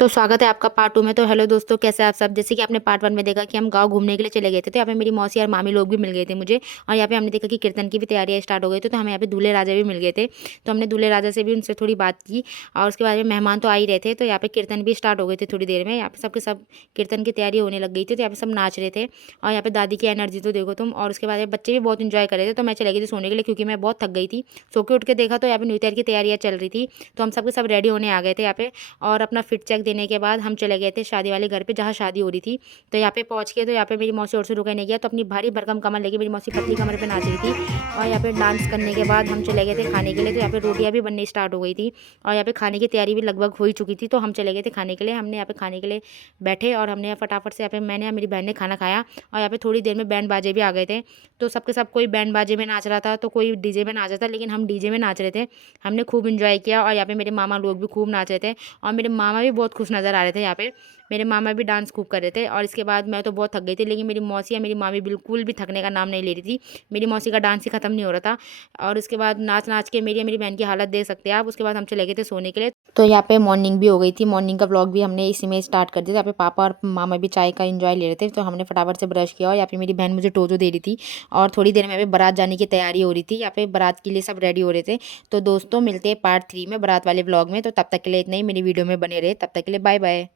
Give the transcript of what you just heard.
तो स्वागत है आपका पार्ट 2 में। तो हेलो दोस्तों, कैसे हैं आप सब। जैसे कि आपने पार्ट 1 में देखा कि हम गाँव घूमने के लिए चले गए थे, तो यहाँ पे मेरी मौसी और मामी लोग भी मिल गए थे मुझे। और यहाँ पे हमने देखा कि कीर्तन की भी तैयारियाँ स्टार्ट हो गई थी, तो हमें यहाँ पे दूल्हे राजा भी मिल गए थे। तो हमने दूल्हे राजा से भी उनसे थोड़ी बात की और उसके बाद में मेहमान तो आ ही रहे थे, तो यहाँ पे कीर्तन भी स्टार्ट हो गए थे थोड़ी देर में। यहाँ पे सबके सब कीर्तन की तैयारी होने लग गई थी, तो यहाँ पे सब नाच रहे थे। और यहाँ पे दादी की एनर्जी तो देखो तुम। और उसके बाद बच्चे भी बहुत इंजॉय कर रहे थे, तो मैं चली गई थी सोने के लिए क्योंकि मैं बहुत थक गई थी। सो के उठ के देखा तो यहाँ पे न्यू ईयर की तैयारियाँ चल रही थी, तो हम सबके सब रेडी होने आ गए थे यहाँ पे। और अपना फिट चेक देने के बाद हम चले गए थे शादी वाले घर पे जहाँ शादी हो रही थी। तो यहाँ पे पहुँच के तो यहाँ पे मेरी मौसी और से रुका नहीं गया, तो अपनी भारी भरकम कमर लेके मेरी मौसी पतली कमर पे नाच रही थी। और यहाँ पे डांस करने के बाद हम चले गए थे खाने के लिए। तो यहाँ पे रोटियाँ भी बननी स्टार्ट हो गई थी और यहाँ पे खाने की तैयारी भी लगभग हो ही चुकी थी, तो हम चले गए थे खाने के लिए। हमने यहाँ पे खाने के लिए बैठे और हमने फटाफट से यहाँ पे मैंने और मेरी बहन ने खाना खाया। और यहाँ पे थोड़ी देर में बैंड बाजे भी आ गए थे, तो सबके सब कोई बैंड बाजे में नाच रहा था तो कोई डीजे में नाच रहा था, लेकिन हम डीजे में नाच रहे थे। हमने खूब इंजॉय किया और यहाँ पे मेरे मामा लोग भी खूब नाच रहे थे और मेरे मामा भी बहुत खुश नज़र आ रहे थे। यहाँ पे मेरे मामा भी डांस खूब कर रहे थे। और इसके बाद मैं तो बहुत थक गई थी, लेकिन मेरी मौसी या मेरी मामी बिल्कुल भी थकने का नाम नहीं ले रही थी। मेरी मौसी का डांस ही ख़त्म नहीं हो रहा था। और उसके बाद नाच नाच के मेरी या मेरी बहन की हालत देख सकते हैं आप। उसके बाद हम चले गए थे सोने के लिए। तो यहाँ पे मॉर्निंग भी हो गई थी। मॉर्निंग का व्लॉग भी हमने इसी में स्टार्ट कर दिया था। यहाँ पे पापा और मामा भी चाय का एंजॉय ले रहे थे, तो हमने फटाफट से ब्रश किया। और यहाँ पे मेरी बहन मुझे टोजो दे रही थी और थोड़ी देर में यहाँ पे बारात जाने की तैयारी हो रही थी। यहाँ पे बारात के लिए सब रेडी हो रहे थे। तो दोस्तों मिलते हैं पार्ट 3 में बारात वाले व्लॉग में। तो तब तक के लिए इतना ही। मेरी वीडियो में बने रहे, तब तक के लिए बाय बाय।